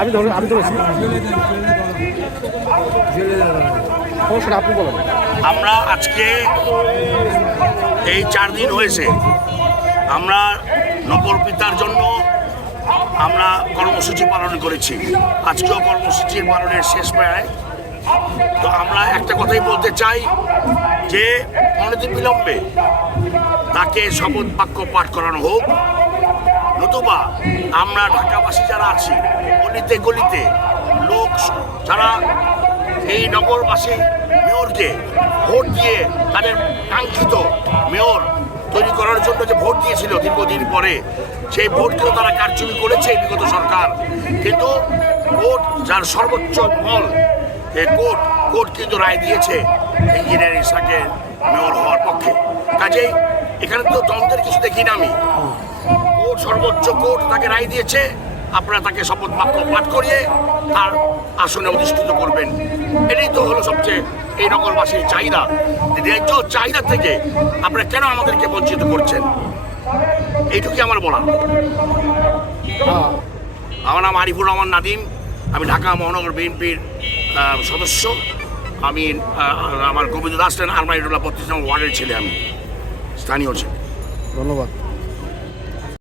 আমি ধরে আমি ধরেছি। আমরা আজকে এই চার দিন হয়েছে। আমরা নকল পিতার জন্য আমরা কর্মসূচি পালন করেছি। আজকেও কর্মসূচির পালনের শেষ প্রায় তো আমরা একটা কথাই বলতে চাই যে অনতি বিলম্বে তাকে শপথ বাক্য পাঠ করানো হোক। নতুবা আমরা ঢাকাবাসী যারা আছি গলিতে গলিতে, লোক যারা এই নগরবাসী মেয়রকে ভোট দিয়ে তাদের কাঙ্ক্ষিত মেয়র তৈরি করার জন্য যে ভোট দিয়েছিল দীর্ঘদিন পরে, সেই ভোটকেও তারা কারচুপি করেছে বিগত সরকার। কিন্তু ভোট যার সর্বোচ্চ এই কোর্ট কোর্ট কিন্তু রায় দিয়েছে ইঞ্জিনিয়ার ইসাকে মেয়র হওয়ার পক্ষে। কাজেই এখানে তো দ্বন্দ্বের কিছু দেখি না আমি। কোর্ট, সর্বোচ্চ কোর্ট তাকে রায় দিয়েছে, আপনারা তাকে শপথ বাক্য পাঠ করিয়ে তার আসনে অধিষ্ঠিত করবেন। এটাই তো হলো সবচেয়ে এই নগরবাসীর চাহিদা। ন্যায্য চাহিদা থেকে আপনারা কেন আমাদেরকে বঞ্চিত করছেন? এইটুকুই আমার বলা আমার নাম আরিফুর রহমান নাদিম। আমি ঢাকা মহানগর বিএনপির সদস্য। আমি আমার গোবিন্দ দাস আলমারিডোলা বত্রিশ নম্বর ওয়ার্ডের ছেলে আমি। স্থানীয় ছেলে ধন্যবাদ।